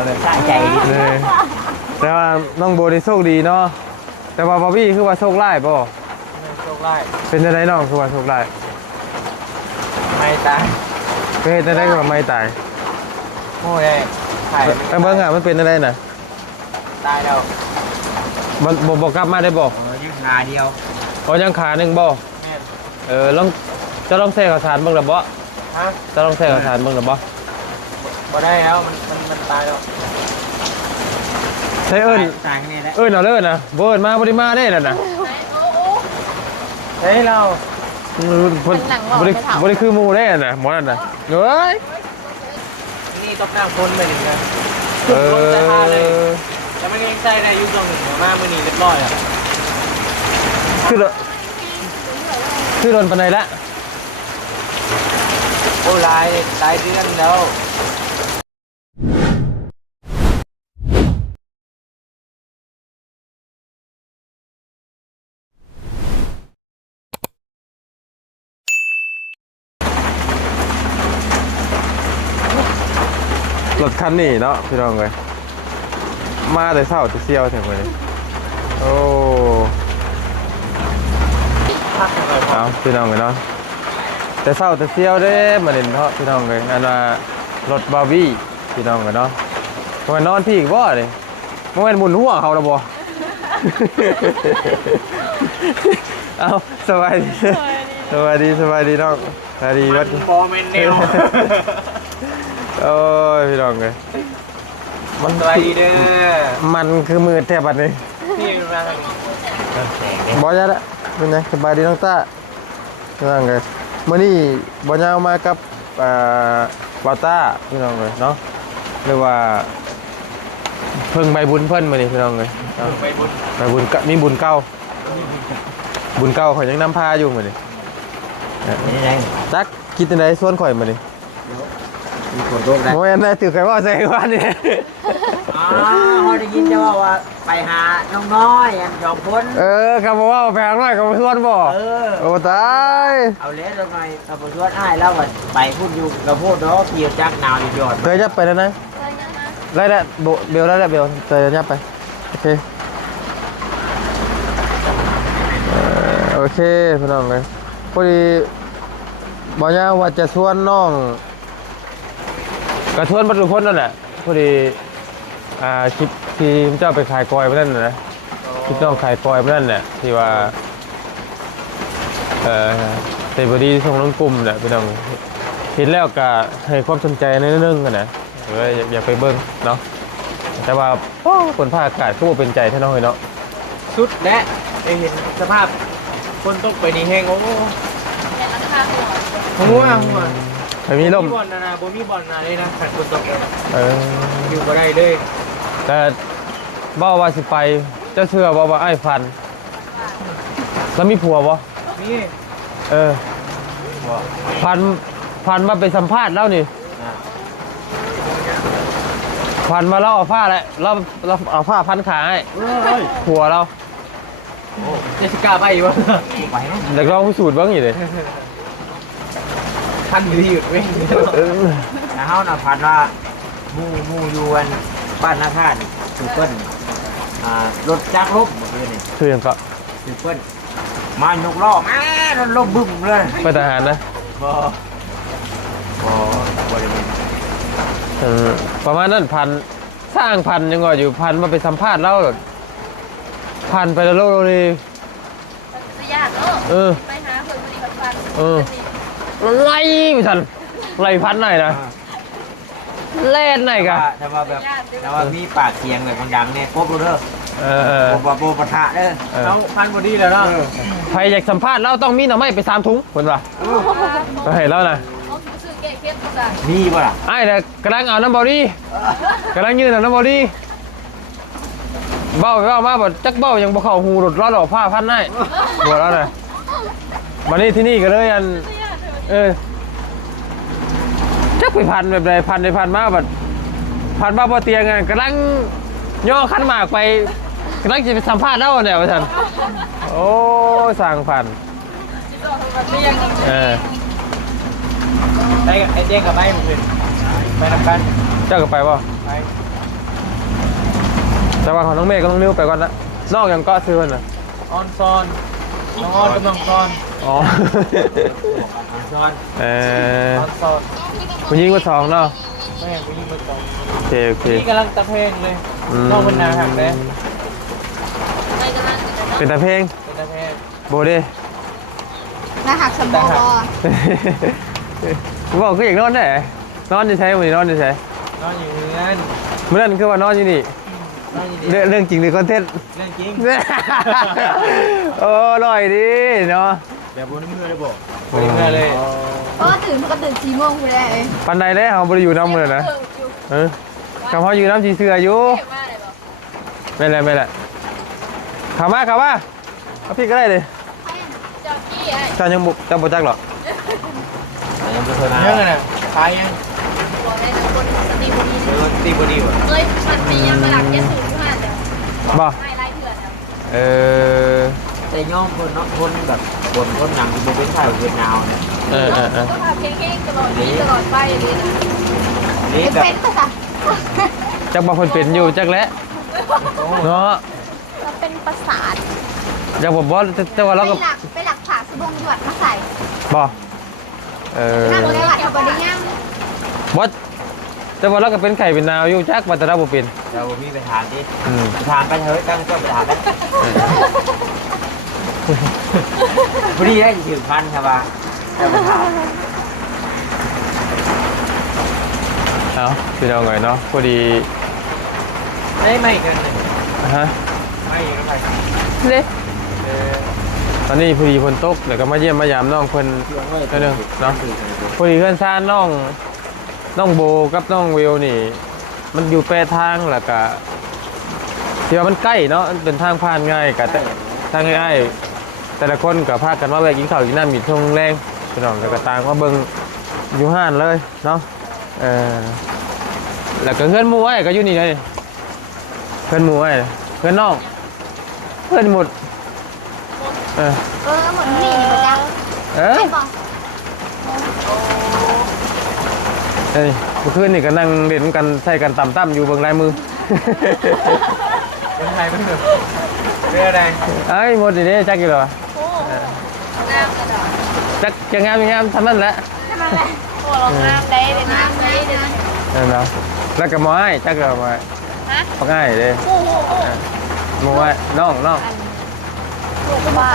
วแบบสะใจดิแต่ว่าน้องโบนี่โชคดีเนาะแต่ว่าบอบบี้คือว่าโชคร้ายป่ะโชคร้ายเป็นอะไรน้องคือว่าโชคร้ายไม่ตายเป็นอะไรก็ไม่ตายโอ้ยถ่ายเบิ้งอ่ะมันเป็นอะไรน่ะตายแล้วมันบอกกลับมาได้บ่ยังขาเดียวยังขาหนึ่งบ่ลองจะลองใส่ข้าวสารบ้างหรือบ่ฮะจะลองใส่ข้าวสารบ้างหรือบ่ได้แล้วมันตายแล้วใช่เอิญเอาเลิศนะเบิร์นมาบริมาได้แล้วนะเฮ้ยเราบริคือมูได้นะหมอนั่นนะเฮ้ยนี่ต้องนั่งพ้นไปเลยนะแต่ไม่ได้ใส่ได้ยุ่งตรงหนึ่งมากมือนีเรียบร้อยอ่ะคือโดนปันไหนละโอ้ลายเดือนแล้วรถคันนี้เนาะพี่น้องเลยมาแต่เศร้าแต่เซี่ยวถึงเลยโอ้เอาพี่น้องเลยเนาะแต่เศร้าแต่เซี่ยวได้มาเล่นเพราะพี่น้องเลยอันว่ารถบาร์บี้พี่น้องเลยเนาะมันนอนพี่อีกบ่เลยมันหมุนหัวเขาละบ่เอาสบายดีสบายดีน้องสบายดีวัดบอเมนเนลโอ้ยพี่น้องเลยมันสบายดีเด้อมันคือมือแทบบัดนี้นี่มาทางบอสละเป็นไงสบายดีน้องต้าพี่น้องเลยเมื่อนี้บอสยาวมากับบาต้าพี่น้องเลยเนาะเรียกว่าเพิ่งใบบุญเพิ่นมานี่พี่น้องเลยใบบุญมีบุญเก้าข่อยยังนำพาอยู่มานี่จักคิดในส่วนข่อยมานี่โมยอะไรตื่นใครว่าใส่ว่านี่เขาได้ยินจะว่าไปหาน้องน้อยอันสองคนคำว่าแพงน้อยคำว่าชวนบ่โอ้ตายเอาเล็กหน่อยคำว่าชวนอ้ายแล้วว่าไปพูดอยู่เราพูดเนาะเกี่ยวจักหนาวอยู่ยอดเคยยับไปแล้วนะได้แล้วเบลได้แล้วเบลเคยยับไปโอเคโอเคพี่น้องเลยพอดีบอกย่าว่าจะชวนน้องกระชวนบรรลุพ้นนั่นแหละพอดีคลิปที่เจ้าไปขายกอยมานั่นนะคลิปน้องขายกอยมานั่นเนี่ยที่ว่าเตบดีส่งลงกลุ่มเนี่ยพี่น้องเห็นแล้วก็ให้ความสนใจนิดนึงนะอยากไปเบิ้งเนาะแต่ว่าคนภาคอากาศก็เป็นใจท่านน้อยเนาะสุดและเห็นสภาพคนตกไปนี่แห้งโอ้หัวไม่มีลมบอลนะบ่มีบอลนะเลยนะขัดคนตกอยู่ก็ได้เลยแต่บ่ว่าสิไปจะเชื่อว่าไอ้ฟันแล้วมีผัวบ่นี่ฟันมาไปสัมภาษณ์แล้วนี่ฟันมาเล่าเอาผ้าแหละเราเอาผ้าพันขาให้ผัวเราเจสสิก้าไปอยู่วะไปนะเด็กลองพิสูจน์บ้างอยู่เลยพันอยู่ที่หยุดเว้ยนะเฮาน่ะพันว่ามูอยู่วันบ้านนาคาคือเปิ้นรถจักรลบหมดเลยนี่คือยังก็คือเปิ้นมายกล้อมารถลบบึ้มเลยไปทหารนะบ่ได้ประมาณนั้นพันสร้างพันยังไงอยู่พันมาไปสัมภาษณ์เล่าพันไปแล้วโลเลยยากไปหาคนบริการพันไล่ไปทันไล่พันหน่อยนะเล่นหน่อยกันแต่ว่ามีปากเสียงเลยคนดังเนี่ยโป๊บรู้เด้อโป๊บปะทะเด้อเขาพันบอดี้แล้วเนาะใครอยากสัมภาษณ์เราต้องมีหน่อไม้ไป3 ถุงคนว่ะไปให้แล้วนะมีป่ะล่ะไอ้แต่กำลังเอาน้ำบอดี้กำลังยืนเอาน้ำบอดี้เบ้ามาแบบจักเบ้ายังบ่เข้าหูหลุดรอดออกผ้าพันได้หัวแล้วเลยมานี่ที่นี่ก็เลยจักไปพันแบบใดพันมาแบบพันมาพอเตียงไงกำลังย่อขั้นหมากไปกำลังจะไปสัมภาษณ์แล้วเนี่ยว่าท่านโอ้สั่งพันไอ้เจ๊กับไอ้หมดเลยไปทำกันเจ้าก็ไปป่ะไป แต่ว่าของน้องเมย์กับน้องนิ้วไปก่อนละนอกยังก็ซื้อมันน่ะ ออนซอนน้องออนกำลังซอน อ๋อ ออนซอน อ ออนซอน คุณยิงมาสองเนาะ แม่กูยิงมาซอน โอเคโอเค นี่กำลังตะเพงเลยน้องมันนาหักเลย ไปกันนั่น เป็นตาเพลง เป็นตะเพง โบเด้ นะหักสมอง บอกคืออย่างนอนได้นอนจะใช้มือนอนจะใช้ นอนอยู่เงิน เมื่อนั้นคือว่านอนอยู่นี่ นอนอยู่ดี เรื่องจริงหรือคอนเทนต์ เรื่องจริง โอ้อร่อยดีเนาะ เดี๋ยวบนมือเลยบอกบนมือเลย เพราะตื่นมันก็ตื่น4 โมงไปแล้ว ปันใดเลยเขาบริอยู่น้ำมือนะคำเขาอยู่น้ำชีเสืออยู่ไม่เลยไม่เลยขามาเอาพี่ก็ได้เลย จอดกี้ไอ้ เจ้ายังบุกเจ้าบุจักหรอ ยังเป็นคนยังไงน่ะขายยัง บอกได้นะคนสติบุรี เดี๋ยวตีบดีกว่า เฮ้ยมันมียังระดับแค่สูงอยู่ห่างแต่ บ่ ไม่ไล่เถื่อนแล้ว แต่ย่อมคนเนาะคนแบบคนหนังที่เป็นชายเวียดนามเนี่ย ก็พาเค้กตลอดนี้ตลอดไปเลยนะ นี่แบบ เป็นก็ค่ะ จักบ่คนเป็นอยู่จักแล้วเนาะ เราเป็นประสาท จักบ่บ่แต่ว่าเราก็ ไปหลักผาสบงหยวดมาใส่ บ่นั่งเลยหลักเอาไปได้ยัง บ่แต่ว่าเราก็เป็นไข่เป็นนาวอยู่จักว่าแต่เราบ่เป็น เรามีไปถามดิถามไปเถอะตั้งก็ไปถามแล้วพอดีได้ถึงพันครับว่าจะไปถาม เอาพี่น้องหน่อยเนาะพอดี ไม่กันเลย ฮะ ไม่กันไป เด้ตอนนี้พอดีฝนตกแล้วก็มาเยี่ยมมายามน้องเพิ่นนิดนึงเนาะพอดีเพื่อนซ่านน้องโบกับน้องเวลนี่ มันอยู่แปรทางแล้วก็ที่ว่ามันใกล้เนาะมันเป็นทางผ่านง่ายกับทางง่ายๆแต่ละคนก็พากันมาแวะกินข้าวกินน้ำมีทงแรงพี่น้องแล้วก็ต่างมาเบิ่งอยู่ห้านเลยเนาะแล้วก็เพื่อนหมู่ไอ้ก็อยู่นี่เลยเพื่อนหมู่ไอ้เพื่อนน้องเพื่อนหมดหมดนี่ประจำไม่บอก เมื่อคืนนี่ก็นั่งเล่นกันใส่กันต่ำๆอยู่เบิ่งลายมือ เป็นไทยเป็นแบบเรื่องอะไร ไอ้หมดนี่เด้จักกี่หรอ โอ้น้ำกระดาษ จักจะงามยังงามทำนั่นแหละ ทำอะไรโอ้เราน้ำได้เลยน้ำได้เลย นั่นเนาะแล้วก็หมอไอ้จักก็หมอไอ้ ฮะ ปักง่ายเด้ โอ้โห หมอไอ้น้อง คุณป้า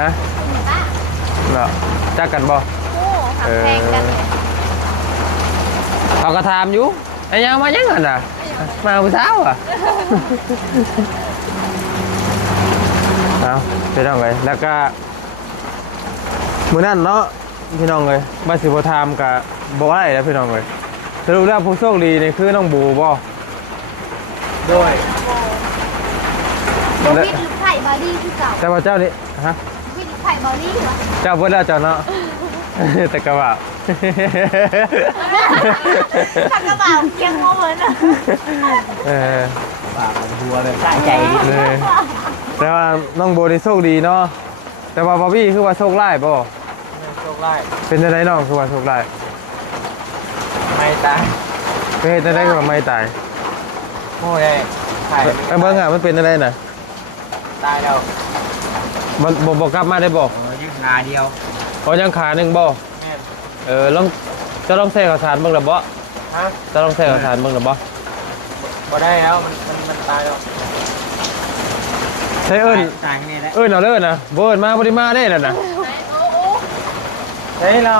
ฮะ คุณป้า เนาะจักกันบ่ โอ้ทำแพงกันเลย เขาก็ถามอยู่ไอ้ยังมายังกันน่ะมาผู้สาวอ่ะเอาพี่น้องเลยแล้วก็มื้อนั้นเนาะพี่น้องเลยมาสิบ่ถามก็บ่ได้แล้วพี่น้องเลยสรุปแล้วผู้โชคดีนี่คือน้องบูบ่ ด้วย โบวิดไข่บอดี้ที่เก่า แต่ว่าเจ้านี่ฮะ วิดไข่บอดี้เหรอ เจ้าเบิดแล้วเจ้าเนาะ แต่กระบะ ถ้ากระเป๋าเพียงโมเหมือนอ่ะ ปากหัวเลยสะใจดิ เลยแต่ว่าน้องโบนี่โชคดีเนาะแต่ว่าบอบบี้คือว่าโชคร้ายบ่ โชคไล่ เป็นจังไดน้องคือว่าโชคร้าย ไม่ตาย เป็นจังไดคือว่าไม่ตาย โอ้ยถ่าย ไปเบิ่งอ่ะมันเป็นจังไดน่ะ ตายแล้ว บ่กลับมาได้บ่ ยืดขาเดียว เอายังขาหนึงบ่ แม่ ลองจะลองใส่ข้าวสารเบิ่งล่ะบ่ ฮะ จะลองใส่ข้าวสารเบิ่งล่ะบ่ พอได้แล้วมันตายแล้ว ใช่เอิ้น ตายนี่แหละ เอาเด้อนะบ่เอิ้นมาบ่ได้มาได้นั่นน่ะ เฮ้ยเรา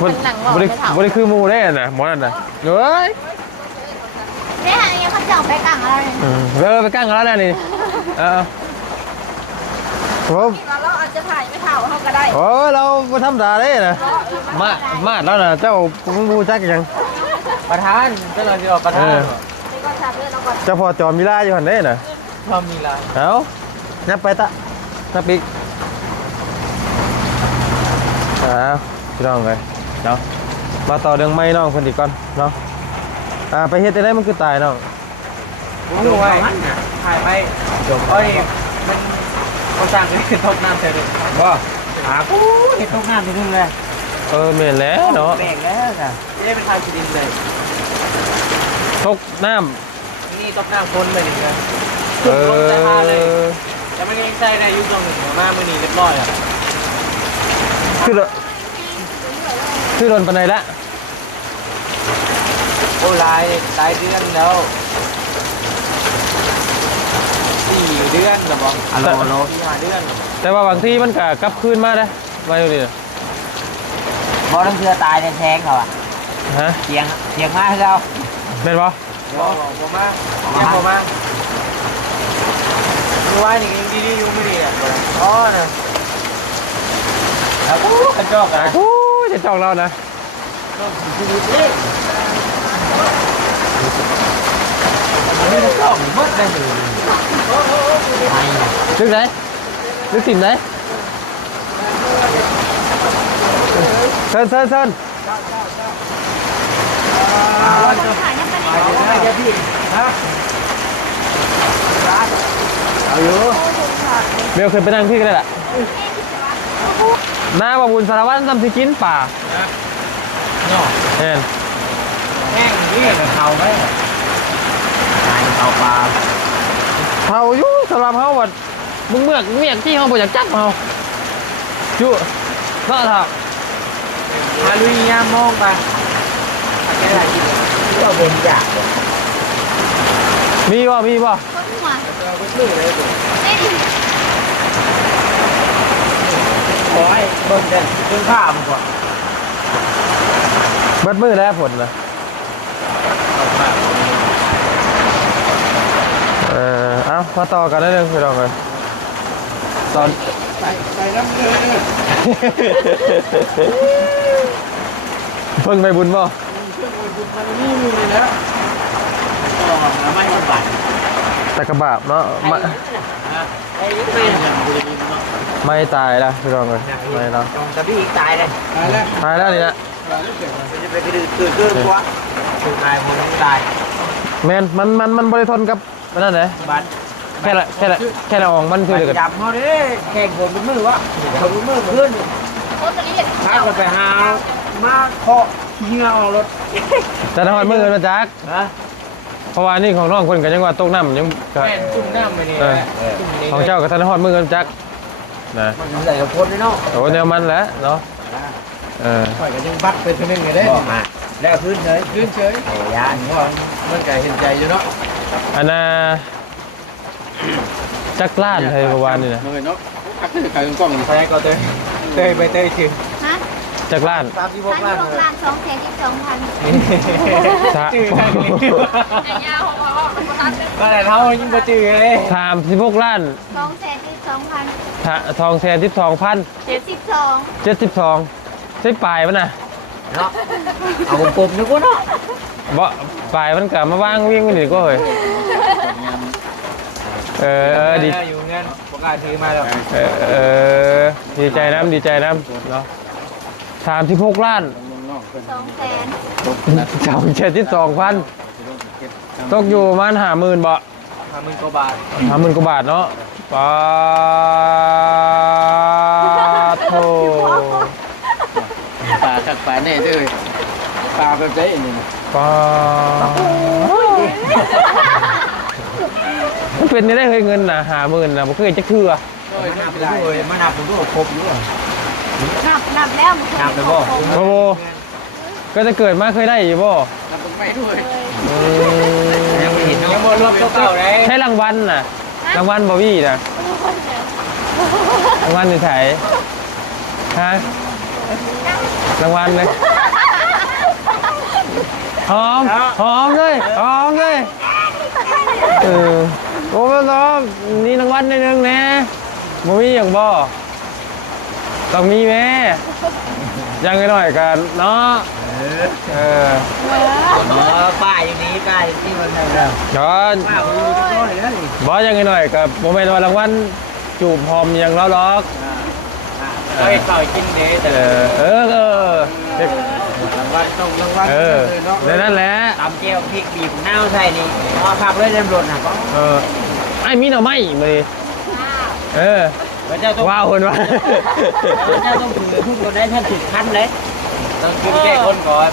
บ่ได้คือหมู่ได้น่ะหมอนั่นน่ะเอ้ย เนี่ยยังเขาเจาะไปกลางอะไร ไปกั้งกันแล้วนะนี่ผม เราอาจจะถ่ายไม่ถ่ายเขาก็ได้ โอ้เราธรรมดาเลยนะมาดแล้วนะเจ้าบูจักยัง ประธานเจ้าเราจะออกประธาน นี่ก็ชับเลยเราก่อน เจ้าพอจอมมิล่าอยู่หันได้น่ะ พอมีลาย เอานับไปตะนับอีกพี่น้องเลยเนาะมาต่อเรื่องไม้น้องคนดีก่อนเนาะไปเฮ็ดได้มันคือตายน้อง ผมดูไว้ถ่ายไปจบเอ้ยมันเขาสร้างให้ตกน้ำเสร็จเลย ว่า หาปูเห็นตกน้ำไปนึงเลย เมนแล้วเนาะ แบ่งแล้วจ้ะไม่ได้เป็นทางดินเลย ตกน้ นี่ต้องนั่งพ้นไปเลยนะ เออ แต่ไม่ได้ใช่ในยุคตรงหนึ่งมาเมื่อนี้เรียบร้อยอ่ะ คือโดนปานใดละ โอ้หลายเดือนแล้ว4 เดือนหรอบอกฮัลโหล5 เดือน แต่ว่าบางทีมันก็กลับคืนมาได้มาอยู่ดิ บอลต้องเชื่อตายในแทงเขาอ่ะ ฮะ เสียงมากให้เรา เป็นปะ บ่มากยังบ่มากดูว่านี่ยังดีอยู่ไม่ดีอ่ะอ๋อเนี่ยแล้วกูกระจอกอ่ะ โอ้ยจะจองเรานะ ชีวิตนี่ไม่ได้ต้องมัดได้เลยไม่ ลึกไหนลึกสิมไหนเซิน ถ่ายนั่นไปไหน ไปเดี๋ยวพี่ฮะเอาอยู่ เบลเคยไปนั่งที่กันเลยล่ะน้าบาบุญสารวัตรทำสิกินป่า เนาะ เห็น แห้งนี่เขาไหมนายเขาปลา เขาอยู่สำหรับเขาวัดมึงเมียกที่เขาบอกอยากจับเขาอยู่เนาะครับ มาลุยยามมองไปแค่ไหนกินก็เป็นจาก มีบ่ คนหัว ก็ชื่อเลย เต้น ขอให้เบิ่งเด่นเบิ่งข้ามก่อน เบิดมือแล้วผลนะเอามาต่อกันได้เลยพี่น้องเลยตอน ใส่น้ำเลย เพิ่งไปบุญบ่ มันนี่มีเลยนะแล้วไม่มันบั่น แต่กระบาบเนาะไอ้ไม่ยังบริบูรณ์เนาะ ไม่ตายละพี่น้องเลยไม่เนาะ ตรงตะบี้ตายเลยตายแล้ว ตายแล้วนี่นะ จะไปกระดือเกินกว่าคือตายผมตาย แมนมันบริทนกับนั่นไหน บัน แค่ละอองมันคือเดือด จับเขาดิแข่งผมเป็นมือวะเขาเป็นมือขึ้น โคตรละเอียด ถ้าเราไปหามาเคาะเหงื่อออกรถ แต่ถ้ามันมือมาจัก ฮะ เพราะว่านี่ของน้องคนกันยังว่าตกน้ำยัง แม่จุ่มน้ำไปนี่ ของเจ้ากับธนทรมือกันจักนะ มันใส่กับคนนี่เนาะ โอ้แนวมันแหล้วเนาะ ข่อยก็ยังบัดไปทีนึงไงได้บอกมาแล้วพื้นเฉยโอ้ยานว่ามันไก่เห็นใจอยู่เนาะ อันน่ะจักรล้านไทยประวานนี่นะ เลยเนาะไก่กล้องใส่ก็เตยไปเตยชื่อ ฮะ จักรล้าน 36 ล้าน ล้าน2,200,000 ชื่อใคร ไอ้ยาของเรามันตัดเลย ก็แต่เท่ายิ่งมาจือเลย 36 ล้าน 2,200,000 ทองแสน12,000 72 72ใช่ปลายมันน่ะ เนาะเอากลมๆนึกว่าเนาะ บ่ปลายมันกลับมาว่างวิ่งไปหนีก็เฮ้ยดี อยู่เงินประกาศถือมาแล้ว ดีใจน้ำเนาะ36 ล้าน 200,000 272,000ตกอยู่ประมาณ50,000บ่ 50,000 กว่าบาท 50,000 กว่าบาทเนาะปาโถ ปลาขัดปลาเนี่ยด้วยปลาแบบใจนี่ ปามันเป็นได้เคยเงินนะ50,000นะบ่เคยจะคือ มานับดูครบอยู่ นับแล้ว นับเลยบ่ โอ้โหก็จะเกิดมาเคยได้อยู่บ่ นับไม่ด้วยยังไม่เห็นยังบนรอบเก่าเลย ใช้รางวัลน่ะรางวัลบ่วี่น่ะรางวัลอยู่ไสฮะรางวัลเลยหอมเลยโอ้ยน้องนี่รางวัลในนึงแน่บ่มีอย่างบ่ต้องมีแม่ยังไงหน่อยกันเนาะป้าอย่างนี้ป้าอย่างที่มันไทยแล้ว ย้อน ป้าผมรู้ตัวเลยนะนี่ บอสยังไงหน่อยกับโมเมนต์วันรางวัลจูบหอมอย่างล้อล็อก เฮ้ยเป่ากินเด้แต่ เด็ก รางวัลต้องรางวัล ในนั้นแหละ ตำเจียวพริกบีบน้ำใส่นี่เอาขับเลยเต็มรถนะก็ ไอ้มีหน่อไม้มาดิพระเจ้าต้อง ว้าวคนวะ พระเจ้าต้องถือทุกคนได้ท่านถือพันเลยต้องถือแก้คนก่อน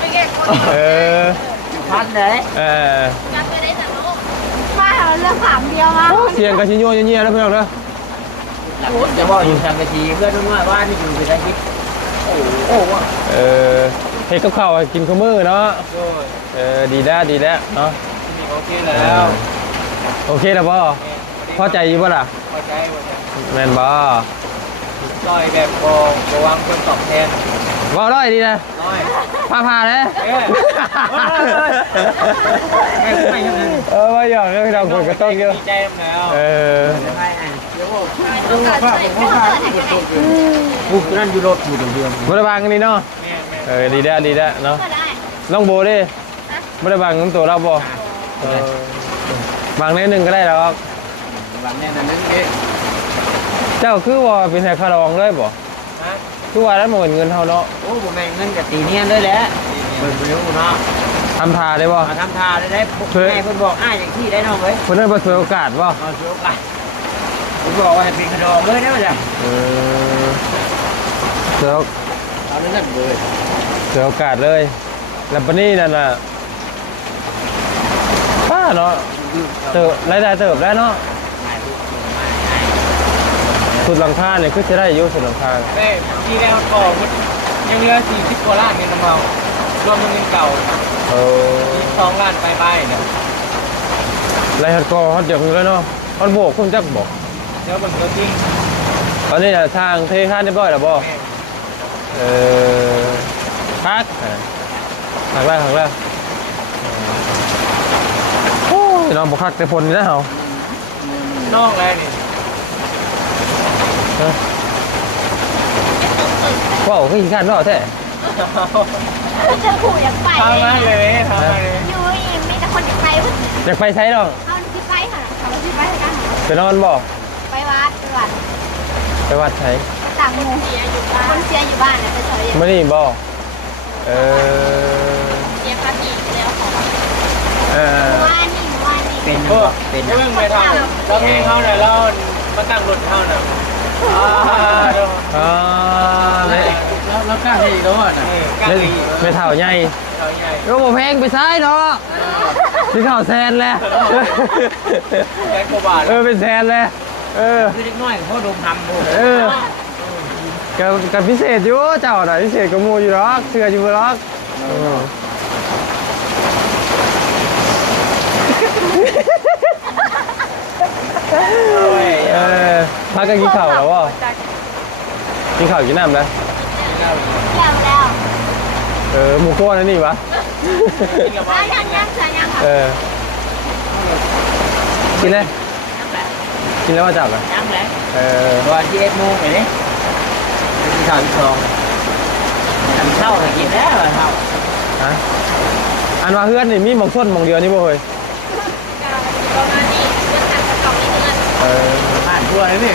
ไปแก้คน เออ พันเลย จับไปได้จากโน้ เลือกถามเดียวมา เสียงกระชิโยเงียๆแล้วเพื่อนเด้อ จะบอกอยู่ทางกะทีเพื่อนน้อยว่านี่อยู่ในคิดโอ้โห เฮ็ดกับข้าวให้กินข้าวมื้อเนาะดีแล้วเนาะ โอเคแล้ว โอเคแล้วบ่พอใจอยู่บ่ล่ะ พอใจ แม่นบ่ น้อยแบบโบวางคนตอบแทน บ่ร้อยดีนะ น้อย พาเด้ว่าหยอกเลยพี่น้องคนก็ต้องเยอะ ดีใจแล้ว บุกนั่นอยู่รถอยู่เดือน บ่ได้บางกันนี่เนาะดีแล้วเนาะน้องโบดิบ่ได้บางน้ำตัวเราบ่บางนิดนึงก็ได้หรอก บางแน่นนั่นเอง เจ้าคือว่าเป็นแหกคารองเลยบ่คือว่าแล้วหมดเงินเฮาเนาะ โอ้ผมแม่งเงินกับตีเนียนด้วยแหละเปิดวิวเนาะ ทำทาได้บ่ ทำทาได้แม่คนบอกอย่างที่ได้น้องเว้ย เพิ่นได้บ่สวยโอกาสบ่ ช่วยกันผมบอกว่าให้เป็นกระดองเลยได้ไหมจ๊ะ สวย เอาเรื่องเลย สวยโอกาสเลยแล้วปานนี้นั่นน่ะป้าเนาะรายได้เติบได้เนาะสุดหลังคาเนี่ยคือจะได้อยู่สุดหลังคา แม่ที่แล้วก่อมันยังเหลือ40กว่าล้านเงินน้ำเมารวมเงินเก่า2 ล้านไปเนี่ย รายหัดกอฮอดเดียวกันเลยเนาะฮอดโบกคุณจักบอก เดี๋ยวมันก็จริง ตอนนี้น่ะทางเทคานเรียบร้อยแล้วบ่พักหักแล้วโอ้ยน้องบ่คักแต่ฝนนี่นะเฮาน อกแล้วนี่ ว้าวคือขี้ข้านบ่แท้ จะขู่อยากไป ทำได้เลยทำได้เลย อยู่มีแต่คนอยากไปพุ่ง อยากไปไสดอก เอาที่ไปค่ะเขาที่ไปกัน ไปนอนบ่ ไปวัด ไปวัดไส ต่างหมู่เสียอยู่บ้านคนเสียอยู่บ้านเนี่ยไปเฉย มื้อนี้บ่ เสียภาษีแล้วของ ว่านี่ เป็น เป็น เรื่องไปทำเราเพลงเขาเนี่ยเรามาตั้งรถเขาเนี่ยแล้วกล้าให้ด้วยนะกล้า ไม่เท่าใหญ่ ใหญ่ ก็บ่แพงไปซ้ายเนาะที่เท่าแซนแล้ว แค่กว่าบาท เป็นแซนแล้วคือเล็กน้อยเขาดมทำดู กับพิเศษอยู่เจ้าน่ะพิเศษกับหมู่อยู่หรอกเชื่ออยู่หรอกพากันกินข้าวแล้ววะกินข้าวกินน้ำแล้ว หมูโค้นั่นนี่ปะกินเลยกินแล้วว่าจับอ่ะ ยังเลยตอนที่11 โมงไปนี่กินข้าวอีก2ทำเท่ากินแล้วเท่า อันว่าเพื่อนนี่มีหมองส้นหมองเดียวนี่บ่เฮ้ย ประมาณนี้เรื่องทางกล่องนี้เงิน ผ่านทั่วเลยนี่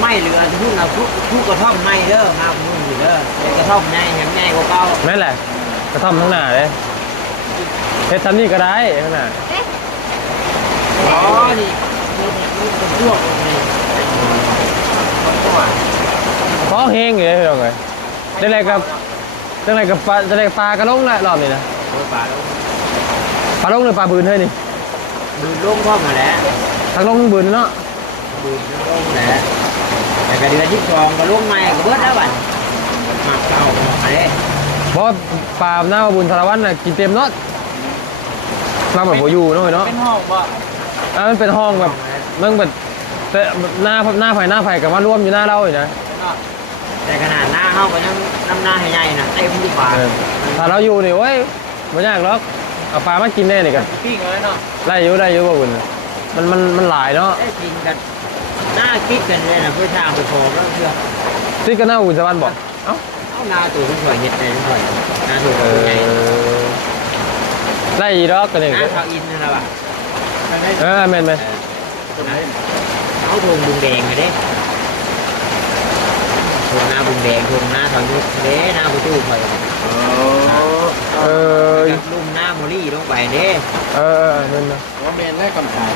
ไม่เหลือทุกนะทุกกระท่อมไม่เด้อมาพูดอยู่เด้อแต่กระท่อมใหญ่แหมใหญ่กว่าเก่า นั่นแหละกระท่อมทั้งหน้าเลยเพชรทำนี่ก็ได้ข้างหน้า อ๋อนี่เป็นพวกนี่ เพราะเฮงอยู่เลยพี่น้องเลยได้อะไรกับปลาได้อะไรปลากระลงแหละรอบนี้นะ ปลาลง ปลาลงหรือปลาบืนเฮ้ยนี่ บืนลงพ่อมาแล้ว ทั้งลงบืนเนาะ บืนลงแล้วแต่กระเดือนที่2ก็ลงใหม่ก็เบิดแล้วบัดมาเก่าอะไร เพราะปลาหน้าบุญสารวัตรน่ะกินเต็มเนาะมาแบบโบยูเนาะเนาะ เป็นห้องบ่ มันเป็นห้องแบบมันแบบแต่หน้าไฟกับมาร่วมอยู่หน้าเราอยู่นะ แต่ขนาดหน้าเข้าก็ยังน้ำหน้าให้ใหญ่นะเต็มที่ปาก ถ้าเราอยู่นี่เว้ยไม่ยากหรอกเอาปลามากินได้นี่กัน ปิ้งเลยเนาะ ได้อยู่บ่บุญมันหลายเนาะ ได้กินกันหน้ากิ๊กกันเลยนะเพื่อทางไปโผล่แล้วเพื่อ ที่ก็หน้าบุญสารวัตรบอก เอาหน้าตัวสวยเห็ดเลยสวยหน้าตัวใหญ่ ได้อีดอกกันเอง หน้าเขาอินนะบ่ะ แม่น เขาทงบุงแดงไงเด้ทงหน้าบุงแดงทงหน้าเขายุกเด้หน้าประตูคอยลุ่มหน้าโมลี่ลงไปเด้ แม่นนะ ว่าเมนได้กำถ่าย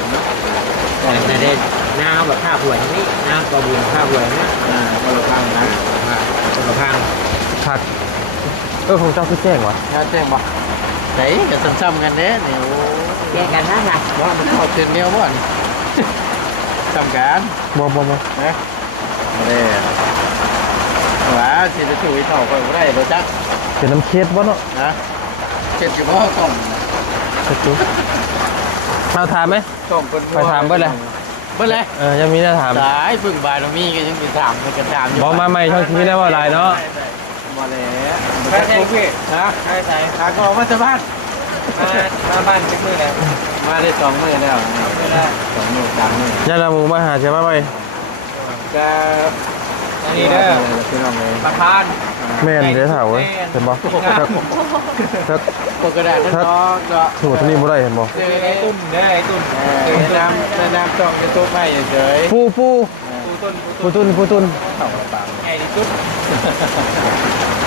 แต่เด้หน้าแบบข้าหวยนี่หน้ากระบุนข้าหวยนะคนละข้างนะคนละข้าง ผักของเจ้าคือแจ้งวะ แจ้งบ่ไหนจะซ้ำๆกันเด้เนี่ยโอ้ แยกกันนะนะ ว่ามันเข้าเส้นเดียวบ่อนทำการ บ่ นะเด้ว่าสิจะถูกอีเท่าก็บ่ได้บ่จัก เป็นน้ำเค็ดบ่เนาะ นะเช็ดอยู่บ่ต้ม เช็ดจุเราถามไหม ต้มเพิ่น ไปถามเบิดเลย เบิดเลย ยังมีน่าถาม สายพึ่งบารมีก็ยังสิถามมันก็ถามอยู่ บอกมาใหม่ช่องที่ได้ว่าอะไรเนาะ บ่แล้ว ไปไหนพี่ ฮะ ไปไหน หาก็ออกมาจากบ้าน มาบ้านจะมือไหน มาได้2มื้อแล้ว2มื้อ3มื้อ ญาติหมูมาหาใช่ไหมไป ก็ อันนี้เด้อ พี่น้องเลย ประธาน แม่นเดี๋ยวถามเว้ยเห็นบ่ถ้า ปกระดาษนั่นเนาะก็ ถูกที่นี่บ่ได้เห็นบ่ ไอ้ตุ้มเด้อไอ้ตุ้ม แนะนำช่องยูทูบให้เฉย ปู ผู้ต้น ปูตุน ๆเข้ามาฟัง ใหญ่ที่สุด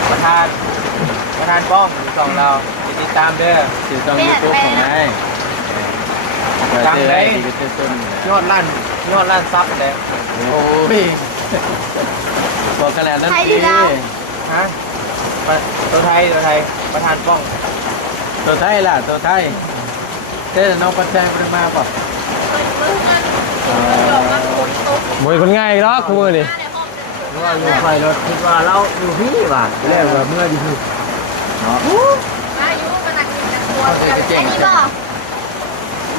ประธานป้องอยู่ของเราติดตามเด้อ ชื่อช่องยูทูบของนายจำได้ดีเป็นต้น ยอดล้านซับเลย โอ้ยบอกขนาดนั้นสิ ฮะตัวไทยประธานป้อง ตัวไทยล่ะตัวไทยเต้น้องปัจจัยปริมาป่ะ บ่เป็นคนง่ายหรอกคือมื้อนี่ ว่าอยู่ไฟรถคิดว่าเราอยู่พี่ว่ะแรกว่าเมื่อดีที่ เนาะ อายุมันหนักจริงนะตัวอันนี้ก็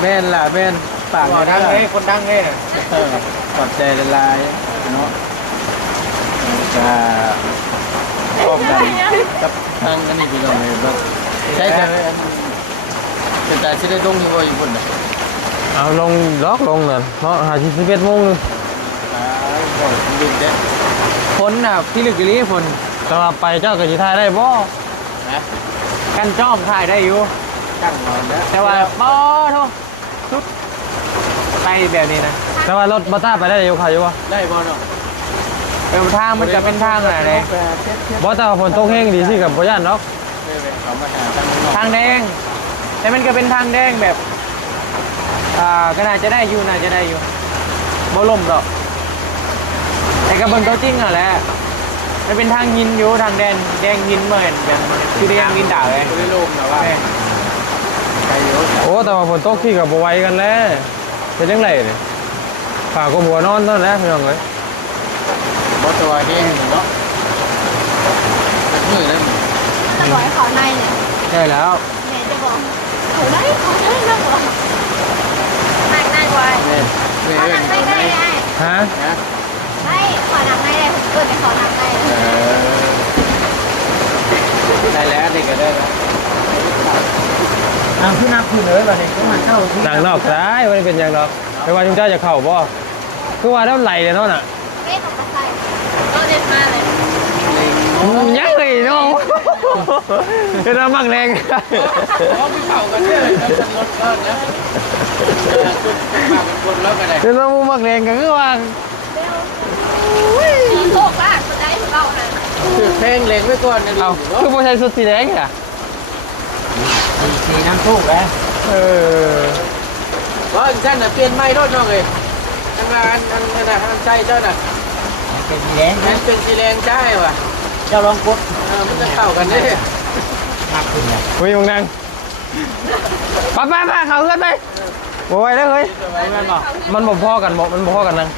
แม่นล่ะแม่นปาก คนดังเลยคนดังเลย ปัจจัยละลายเนาะจะป้องกันกับทางอันนี้พี่น้องเลยแบบใช่ครับเป็นแต่ที่ได้ดงอยู่บ่อยู่คนน่ะ เอาลงล็อกลงนั่นเนาะหาที่11โมงนึง บ่ดึกเด้ ฝนน่ะพี่ลึกอยู่นี่ฝน แต่ว่าไปเจ้าก็สิถ่ายได้บ่ นะ กันจ้องถ่ายได้อยู่ ตั้งนอนแล้ว แต่ว่าบ่โทษชุดไปแบบนี้นะ แต่ว่ารถบ่ต้าไปได้อยู่ค่ะอยู่บ่ ได้บ่เนาะ ทางมันจะเป็นทางอะไรเลย บ่แต่ว่าฝนตกแห้งดีสิกับบ่ย่านเนาะ เขามาหาทางนอก ทางแดง แต่มันก็เป็นทางแดงแบบก็น่าจะได้อยู่บ่ล่มหรอกแต่ก็เบิ่งตัวจริงอ่ะแหละมันเป็นทางหินอยู่ทางแดงหินเหมือนแบบคือแดงหินด่าเลย ไม่ได้ลมนะว่าใครอยู่ โอ้แต่ว่าฝนตกที่กับบ่ไหวกันแล้วเป็นจังไดนี่ฝากก็บ่นอนนั่นแหละพี่น้องเอ้ย บ่ตัวเองเนาะมือนั่น จะบอกให้เขาในเนี่ย ได้แล้ว แม่จะบอกเขาได้นั่งหรอนั่งไว้ นี่นี่ เขานั่งได้ได้ไอ้ ฮะ นะ ไม่ขอนั่งได้ได้ผมเกิดไปขอนั่งได้ ได้แล้วนี่ก็ได้แล้ว ขึ้นนับขึ้นเลยแบบนี้ก็มันเข้าที่ นางนอกได้บ่ได้เป็นหยังดอกไม่ว่าจุงเจ้าจะเข้าบ่คือว่าน้ำไหลเลยเนาะน่ะ เอ๊ะตกกระไฟก็เด็ดมาเลย ยังเลยเนาะเป็นน้ำมักแรง อ๋อพี่เผากันเนี่ยแล้วรถก็นะมาเป็นคนแล้วกันเลย เป็นน้ำมักแรงก็คือว่า สีโลกล่ะคนได้ของเราเลย คือเพลงเล็งไว้ก่อนนะ เอาคือบ่ใช่สุดสีแดงอ่ะ สีน้ำทุกแล้ว เออ ว่าท่านน่ะเปลี่ยนไม้รถน้องเลยอันว่าอันใจเจ้าน่ะ เป็นสีแดง มันเป็นสีแดงใช่ป่ะ เจ้าลองกด มันจะเข้ากันได้ นับขึ้นเลย คุยมึงนั่งไปเขาเพื่อนไปบ่ไหวแล้วเฮ้ย มันบ่พอกันมันบ่พอกันนั่ง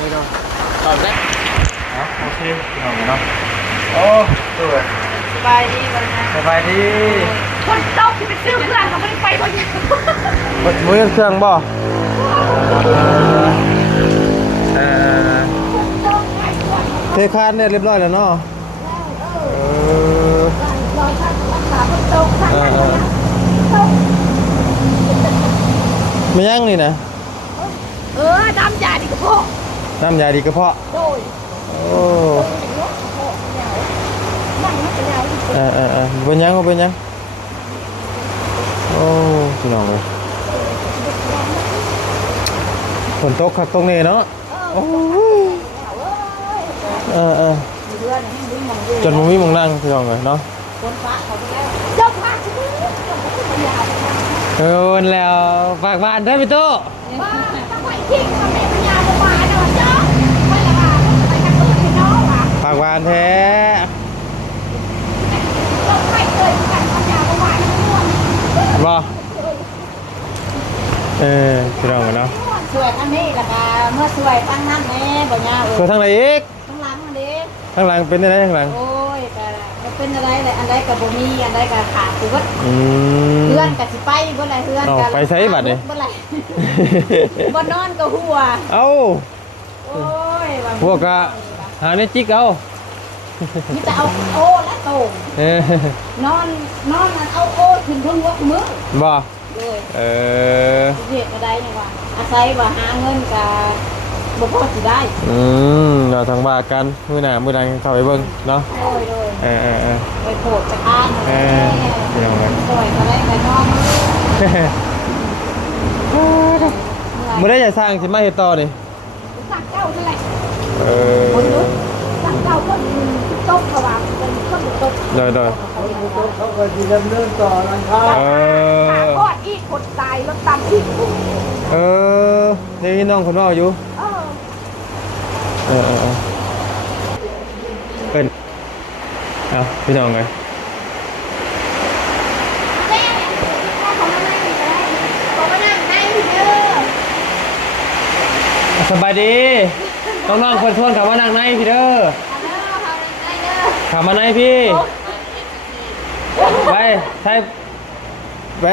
นี่ดู ตอบได้ โอเคเนาะโอ้ตัว สบายดีวันนี้ สบายดี คนเจ้าที่เป็นชื่อเพื่อนเขาไม่ได้ไปคนเดียว บ่ยังเครื่องบ่เทคานเนี่ยเรียบร้อยแล้วเนาะไม่ยังนี่นะ น้ำยาดีกระเพาะ น้ำยาดีกระเพาะ โดย โอ้เป็นยังเป็นยังโอ้พี่น้องเลยฝนตกคักตรงนี้เนาะโอ้จนมึงมีมึงนั่งพี่น้องเลยเนาะ เจ้าพาชิ แล้วฝากบ้านได้พี่โต ว่าต้องไปทิ้งทำไมปัญญาโมบายเนาะเจ้าไม่ละว่าไปกันอื่นที่น้องว่ะ ฝากบ้านแท้ เราไม่เคยกันปัญญาโมบายทั้งหมด บ่ พี่น้องเนาะ สวยอันนี้แล้วก็เมื่อสวยตั้งนั้นแน่บ่ยาว ส่วนทางไหนอีก ข้างหลังอันนี้ ข้างหลังเป็นอะไรข้างหลัง โอ้ยก็เป็นอะไรเลยอันใดก็บ่มีอันใดก็ขาดสิเบิด อืม เพื่อนก็สิไปเบิดเลยเพื่อน เอา ก็ ไปไสบัดนี่ เบิดเลยบ่นอนก็หัว เอ้า โอ้ยว่า พวกก็หาในจิกเอา มีแต่เอาโอ้และโต่ง เออน อนมันเอาโอ้ขึ้นเพิ่งหัวมือ บ่ เลย เออ เฮ็ดบ่ได้นี่ว่าอาศัยว่าหาเงินก็บ่พอสิได้ เราทางว่ากันมื้อหน้ามื้อใดเข้าไปเบิ่งเนาะ โดย เออ ไปโผล่จะอ่าน เออเดี๋ยวกัน สวยก็ได้ไปนอน มื้อใดจะสร้างสิมาเฮ็ดต่อนี่ สักเจ้าเท่าไหร่ เออ คนรู้สักเจ้าก็ตกเขาว่าเป็นคนตก ได้ เขาก็สิดำเนินต่อนันทา เอ ขา อ ทอดอีกคนตายรถตามอีก เออนี่น้องคนว่าอยู่ เออ เป็นเอาพี่น้องไง แม่เขามานั่งได้เขามานั่งได้เด้อ สบายดีน้องๆคนทวนขับมานั่งในพี่เด้อ เขานั่งได้เด้อ ขับมาในพี่ไปใช่ไป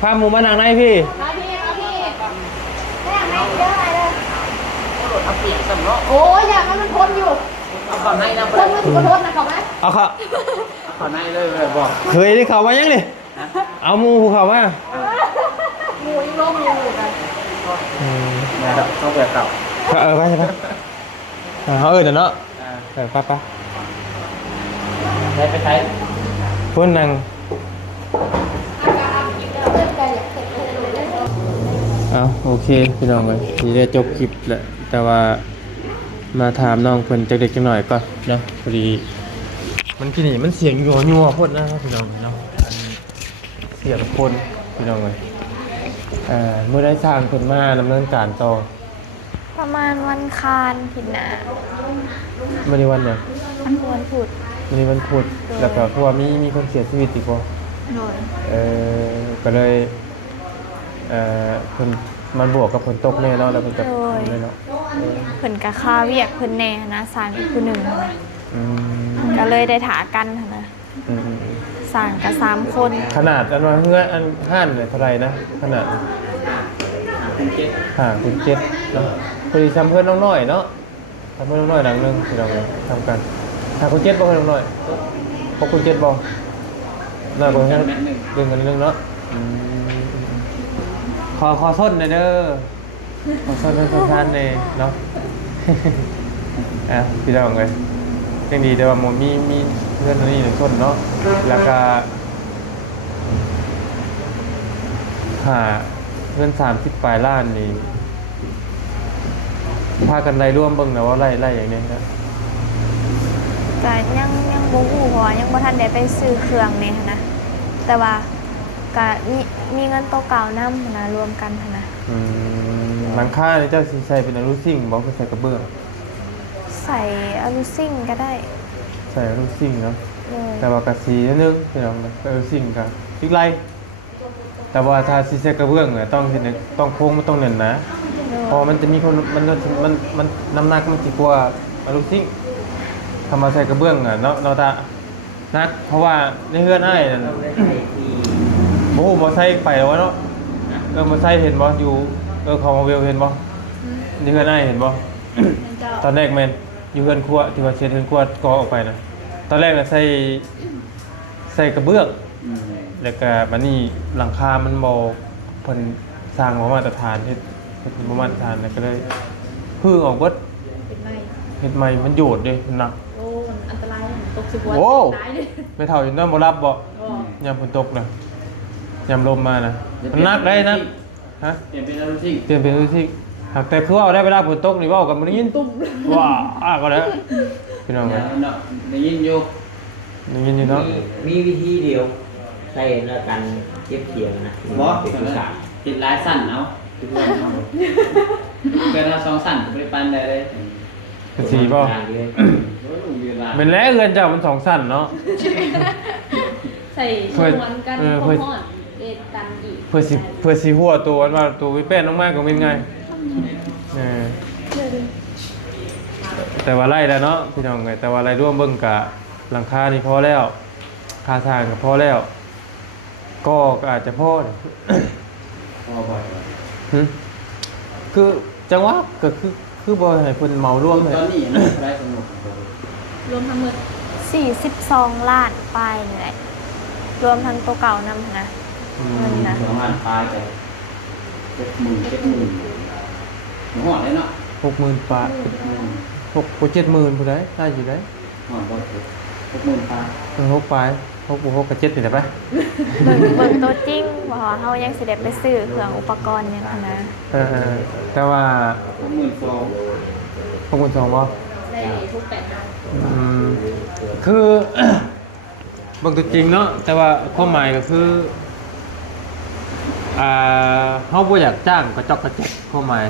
พาหมูมานั่งในพี่ มาพี่แม่ไม่เยอะเลยโอ้ยอย่างนั้นมันทนอยู่ เอาก่อนให้นะ คนมันก็ทนนะเขาไหม เอาเขา ก่อนให้เลยบอก เคยได้ข่าวมายังนี่เอาหมูภูเขามา หมูยังโลกอยู่กัน นะครับต้องแบบเก่า ไปใช่ปะเขาเดี๋ยวเนาะไป ใช้ไปใช้ พุ่นนั่งเอาโอเคพี่น้องเลยทีนี้จบคลิปแหละแต่ว่ามาถามน้องเพิ่นจักเด็กจังหน่อยก่อนเนาะพอดีมันที่นี่มันเสียงยัวๆพ่นนะครับพี่น้องเนาะเสียงคนพี่น้องเลยเมื่อได้สร้างเพิ่นมาดำเนินการต่อ ประมาณวันคารผิดหนา เมื่อในวันเนี่ย วันพุธ วันนี้วันพุธแล้วก็เพราะว่ามีคนเสียชีวิตอีกบ่ โดย ก็เลยเพิ่นมันบวกกับฝนตกแน่เนาะแล้วเพิ่นก็เลยเนาะ เพิ่นกับข้าเวียกเพิ่นแน่นะสร้างอีกผู้หนึ่งหั้นนะ อืม ก็เลยได้ถากันหั้นนะ อืม สร้างกับ3 คน ขนาดอันว่าเฮืออันห้านเนี่ยเท่าไหร่นะขนาด คุณเจ็ด คุณเจ็ดเนาะพอดีทำเพื่อนน้องน้อยเนาะทำเพื่อนน้องน้อยหลังนึงที่เราทำกันคุณเจ็ดบ่เพื่อนน้องน้อยพบคุณเจ็ดบ่น่าบ่ฮะเรื่องกันเรื่องเนาะขอส้นหน่อยเด้อขอส้นเป็นสำคัญเลยเนาะ พี่น้องเลยยังดีแต่ว่าผมมีเพื่อนนี่หนึ่งคนเนาะแล้วก็เงิน30 ปลายล้านนี่พากันไล่ร่วมเบิ่งนะว่าไล่อย่างนี้นะ ก็ยังบ่ฮู้เพราะว่ายังบ่ทันได้ไปซื้อเครื่องนี่หั้นนะแต่ว่าก็มีเงินโตะเก่านำหั้นนะรวมกันหั้นนะ หลังคาเนี่ยเจ้าสิใส่เป็นอลูซิ่งบ่คือใส่กระเบื้อง ใส่อลูซิ่งก็ได้ ใส่อลูซิ่งเนาะ เลย แต่ว่ากระสีนิดนึงพี่น้องนะอลูซิ่งกับอีกไรแต่ว่าถ้าสิใส่กระเบื้องเนี่ยต้องโค้งมันต้องเนินนะพอมันจะมีคนมันน้ำหนักมันสิกว่าอลูซิ่งทำมาใส่กระเบื้องอ่ะเนาะเราตานักเพราะว่าในเฮือนอ้ายนั่นโอ้โหบ่ใส่ไปแล้วเนาะบ่ใส่เห็นบ่อยู่ของมาเวลเห็นบ่ในเฮือนอ้ายเห็นบ่ ตอนแรกแม่นอยู่เฮือนครัวที่ว่าเช็ดเฮือนครัวก่อออกไปนะตอนแรกน่ะใส่กระเบื้องแล้วก็บัดนี้หลังคามันบ่เพิ่นสร้างบ่มาตรฐานเฮ็ดบ่มาตรฐานแล้วก็เลยพึ่งออกเบิด เป็นไง เฮ็ดใหม่มันโยดเด้มันหนัก โอ้อันตรายตกสิบวัน โอ้ ตายเลย ไม่เท่าอยู่นำบ่รับบ่ยามฝนตกน่ะยามลมมาน่ะมันหนักได้นะฮะ เปลี่ยนเป็นอะไรสิ่ง เตรียมเป็นที่หากแต่คือว่าได้เวลาฝนตกนี่เว้ากันบ่ได้ยินตุ้มว้าก็แล้วพี่น้องเอ้ย เนาะได้ยินอยู่ ได้ยินอยู่เนาะ มีวิธีเดียวใช้ในการเก็บเขียงนะ บอส เป็นสาร ติดลายสั้นเอาทุกคนเอาเกิดเราสองสั้นบริปันได้เลย เป็นสีบ่ เป็นแล้วเงินเจ้ามัน2สั้นเนาะ ใส่ เคย ชวนกัน เค พ่ ย อ 11ตันอีก เพื่อสิหัวตัวว่าตัววิเป็นน้องมากก็เป็นไงเออแต่ว่าไล่แล้วเนาะพี่น้องไงแต่ว่าไล่ร่วมเบิ่งกะหลังคานี่พอแล้วค่าสร้างก็พอแล้วก็อาจจะพอ พอบ่อย หึคือจังหวะก็คือบ่ให้เพิ่นเหมารวมเลย ตอนนี้นะได้สนุก รวมทั้งหมด 42 ล้านปลายนี่แหละรวมทั้งตัวเก่านำนะเงินนะ ประมาณปลายไป70,000หอดเลยเนาะ 60,000 บาท 6 70,000ผู้ใดได้อยู่ได้ หอดบ่ถึง60,000ปลาย 6ปลาย6 กับ7นี่ได้ปะ เบิ่งตัวจริงบ่เฮายังสิได้ไปซื้อเครื่องอุปกรณ์หยังหั้นนะ เออแต่ว่า 62,000 62,000บ่ ได้ทุก8 คือ เบิ่งตัวจริงเนาะแต่ว่าความหมายก็คือเฮาบ่อยากจ้างกระจอกกระแจกความหมาย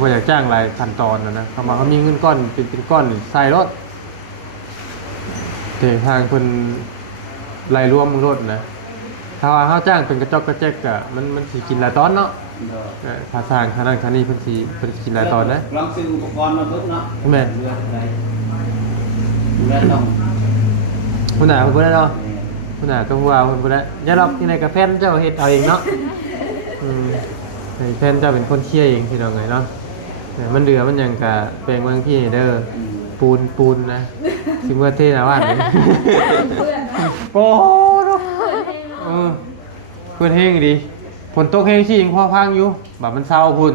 บ่อยากจ้างหลายขั้นตอนนะเขามาเขามีเงินก้อนเป็นก้อนใส่รถแต่ทางเพิ่นรายรวมรถนะถ้าว่าเฮาจ้างเป็นกระจอกกระแจกอะมันสิกินหลายตอนเนาะค่าสร้างค่านั้นค่านี้เพิ่นสิกินหลายตอนนะ ลองซื้ออุปกรณ์มาเพิ่มเนาะ แม่น เรืออะไรเรือต้อง ผู้หน้าเพิ่นบ่ได้เนาะผู้หน้าก็ฮู้ว่าเพิ่นบ่ได้อย่าหรอกที่ไหนก็แฟนเจ้าเฮ็ดเอาเองเนาะให้แฟนเจ้าเป็นคนเคลียร์เองพี่น้องเอ้ยเนาะเนี่ยมันเหลือมันหยังก็แปลงเมืองพี่เด้อปูนนะสิเมื่อเทนะว่านี่ โอ้โหเพื่อนเฮงดีฝนตกเฮงชิงพอพังอยู่แบบมันเศร้าพุ่น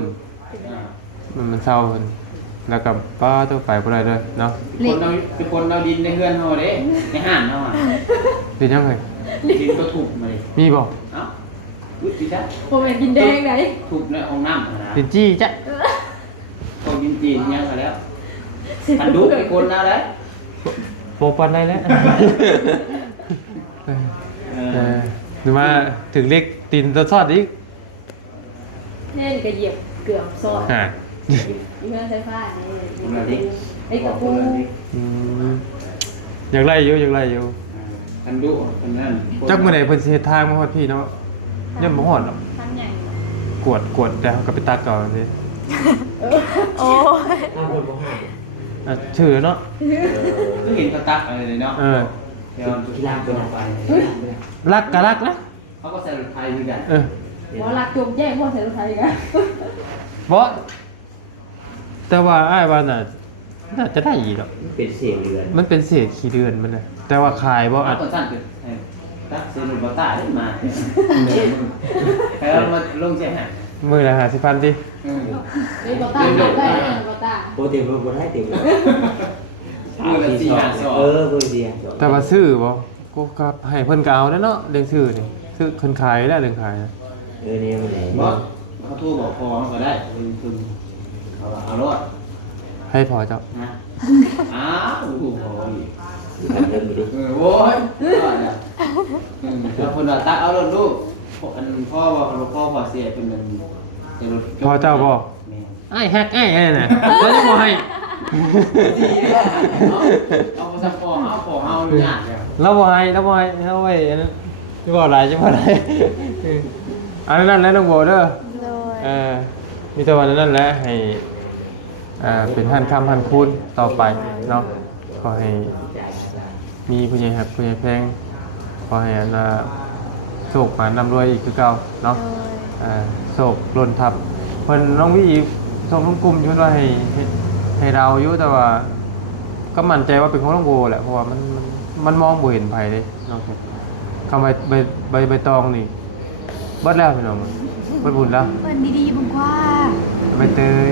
มันเศร้าพุ่นแล้วกับป้าต้องไปบ่ได้เลยเนาะ เป็นคนเอาดินในเฮือนเฮาเด้ในห้านเฮาอ่ะ ดินยังไง ดินก็ถูกมาดิ มีบ่ เอ้าอุ๊ยดิจ้ะ โมเมนต์ดินแดงไหน ถูกในห้องน้ำนะ ดินจี้จ้ะ พวกดินจีนยังก็แล้วอันดูเป็นคนเอาแล้ว โปปันได้แล้วหรือว่าถึงเล็กตีนตัวทอดอีก เล่นกระเหยียบเกือบซอด อ่า อีเพื่อนใช้ผ้านี่ไอ้กระปู อยากไล่อยู่ อันดูอันนั้น จักมื้อไหนเพิ่นสิเฮ็ดทางมาฮอดพี่เนาะยังบ่ฮอดหรอก ทั้งใหญ่ กวดแต่เขาก็ไปตักก่อนสิ โอ้ย ถ้าคนบ่ให้ ชื่อเนาะ ก็เห็นกระตักอะไรเลยเนาะ เดี๋ยว ที่ล่างตัวไป รักกะรักนะ เขาก็ใส่รถไทยเหมือนกัน หมอหลักจมแจ้งพวกเสรีไทยกัน บ่แต่ว่าอ้ายว่าน่ะน่าจะได้อีกหรอก เป็นเสียงเรือน มันเป็นเศษขี้เดือนมันน่ะแต่ว่าขายบ่ เอา อาจ ตัวสั้นคือตักเซนุบาต้าได้มาแล้วมาลงเสียหาย มื้อละ50,000ติ ไอ้บอต้าได้บอต้า โปรตีนบ่ได้เต็มเลย มือละสี่ห้าสอง เออเบอร์เดียว แต่ว่าซื้อบ่กูก็ให้เพิ่นก็เอาแล้วเนาะเรื่องซื้อนี่ซื้อเพิ่นขายแล้วเรื่องขายนะ เนี่ยมันไหน บอกเขาโทรบอกพอเขาก็ได้คือเอารถ ให้พอเจ้า นะอ้าวโอ้โห ทำเรื่องไปดิ โว้ยแล้วคนว่าตักเอารถลูกอันพ่อว่าพ่อพอเสียเป็นเงินรถ พอเจ้าบ่อ้ายแฮกอ้ายน่ะแล้วจะบ่ให้ เอามาสักพอเอาหยาดแล้ว เราบ่ให้เราไว้อันนั้นจะบ่หลายจะบ่หลายอันนั้นแหละน้องโบเด้อ โดย มีแต่วันนั้นแหละให้เป็นหันคำหันคูณต่อไปเนาะขอให้มีผู้ใหญ่ครับผู้ใหญ่แพงขอให้อันโศกมานำรวยอีกคือเก่าเนาะ โดย โศกหล่นทับเพิ่นน้องวิส่งทั้งกลุ่มอยู่ว่าให้เราอยู่แต่ว่า ก็มั่นใจว่าเป็นของน้องโบแหละเพราะว่ามันมองบ่เห็นไผเด้เนาะคำใบตองนี่เบิดแล้วพี่น้องเบิดบุญแล้ว เปิดดีๆบุญกว่า ใบเตย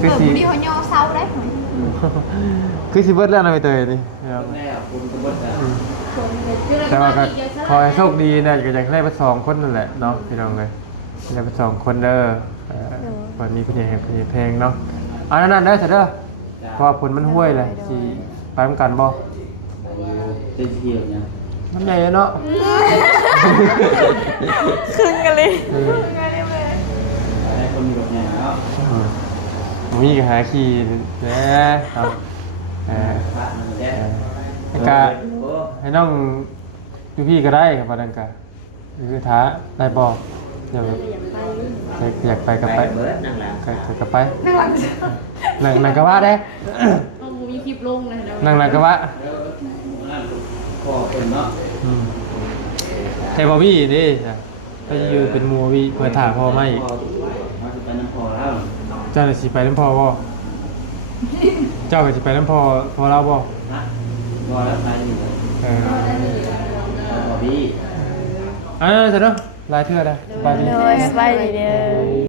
คือ เปิด สิ ดีเขาย่อเศร้าได้ คือสิเบิดแล้วนะใบเตยนี่ แล้วคุณก็บ่ได้ แต่ว่าก็ขอให้โชคดีนะก็อยากได้ไป2คนนั่นแหละเนาะพี่น้องเอ้ยได้ไป2คนเด้อวันนี้พี่ใหญ่ให้พี่เพลงเนาะอันนั้นเด้อเสร็จเด้อเพราะว่าผลมันห้วยเลยสิไปเหมือนกันบ่ เต็มที่แล้วเนี่ย มันใหญ่เนาะ ขึ้นกันเลย ให้คนมีรถใหญ่แล้ว มีก็หาขี่นะครับ พระมันแย่ ให้กะให้น้อง อยู่พี่ก็ได้ครับประเด็นกะคือท้าได้บอกเดี๋ยวอยากไปกับไป เบิร์ดนั่งหลัง กับไป นั่งหลัง นั่งกะว่าได้ เอามีคลิปลงนะเดี๋ยว นั่งกะว่า พอเป็นเนาะ แต่บอบี้นี่ก็อยู่เป็นมัววี่เปิดถามพ่อไม่อีก มาจะไปน้ำพอแล้ว เจ้าจะสิไปน้ำพ่อบ่เจ้าก็สิไปน้ำพ่อเราบ่ พอแล้วไปอยู่ เออ พอพี่ เสร็จแล้วลายเทื่อได้ไปดี โดยสบายดีเด้อ